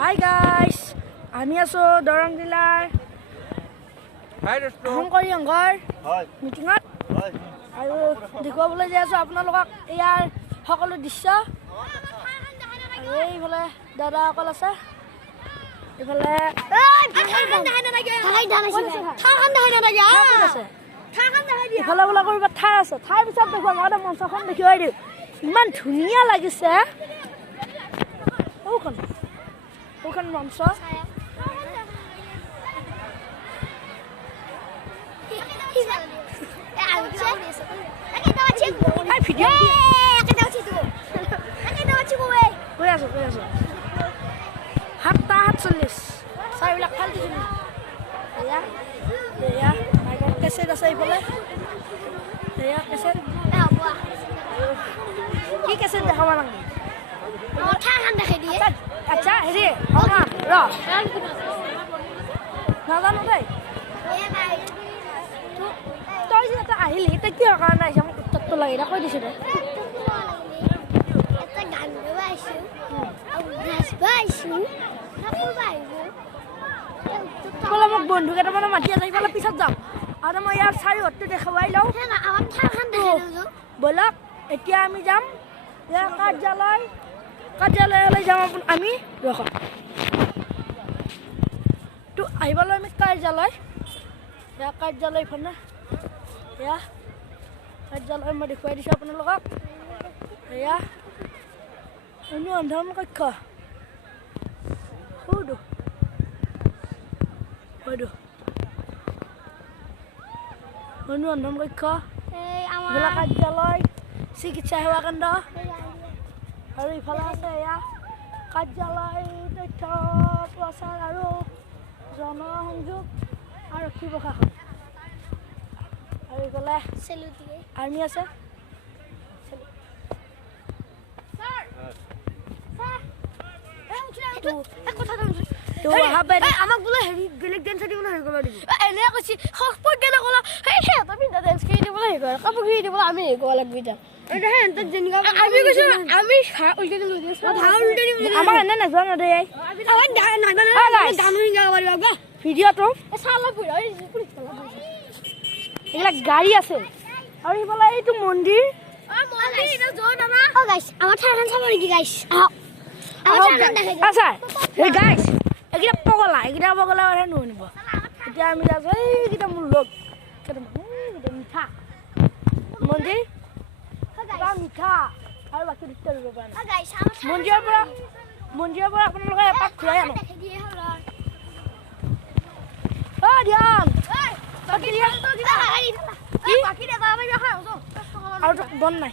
Hi guys, আমি আছো দৰং জিলাৰ শংকৰী সংঘৰ মিটিঙত আৰু দেখুৱাবলৈ যাই আছো আপোনালোকক ইয়াৰ সকলো দৃশ্য আৰু এইফালে দাদাসকল আছে এইফালে ইফালে বোলা কৰিব ঠাই আছে ঠাইৰ পিছত দেখুৱাম আগতে মঞ্চখন দেখুৱাই দিওঁ ইমান ধুনীয়া লাগিছে ওখান মঞ্চ সাতটা 47 চাৰিবিলাক ফাল্টি দিলোঁ এয়া মাইকৰ কেছেট আছে এইফালে এয়া কেছেট কি কেছেট দেখাব লাগে আচ্ছা হেৰি নাজানো দেই তই যে এটা আহিলি তই কিহৰ কাৰণে আহিছে মোক উত্তৰটো লাগে কৈ দিছোঁ দে বোলে মোক বন্ধু কেইটামানে মাতি আছে ইফালে পিছত যাম আৰু মই ইয়াৰ চাৰিওটো দেখুৱাই লওঁ ব'লক এতিয়া আমি যাম ইয়াৰ কাৰ্যালয়লৈ যাম আমি ৰখক তো আহিবলৈ আমি কাৰ্যালয় এয়া কাৰ্যালয় ইফালে এয়া কাৰ্যালয় মই দেখুৱাই দিছোঁ আপোনালোকক এয়া অনুসন্ধান কক্ষ অনুসন্ধান কক্ষ কাৰ্যালয় চিকিৎসা সেৱা কেন্দ্ৰ আৰু ইফালে আছে এয়া কাৰ্যালয় তথ্য প্ৰচাৰ আৰু জনসংযোগ আৰক্ষী প্ৰশাসন আৰু ইফালে আৰ্মি আছে আমাক বোলে হেৰি বেলেগ ডেন্স দিব হেৰি কৰিব দিব এনে কৈছে কেনে ক'লা সিহঁতৰ পিন্ধা ডেন্স কৰি দিবলৈ হেৰি কৰে কাপোৰ খিনি দিবলৈ আমি হেৰি কৰিব লাগিব ভিডিঅ'টো এইবিলাক গাড়ী আছে আৰু সিফালে এইটো মন্দিৰ এইকেইটা পগলা নুশুনিব এতিয়া আমি যাইছো এইকেইটা মোৰ লগ মিঠা মন্দিৰ মিঠা আৰু বাকী দৃশ্য দিব পৰা নাই মন্দিৰৰ পৰা আপোনালোকে এপাক ঘূৰাই আনো আৰু বন নাই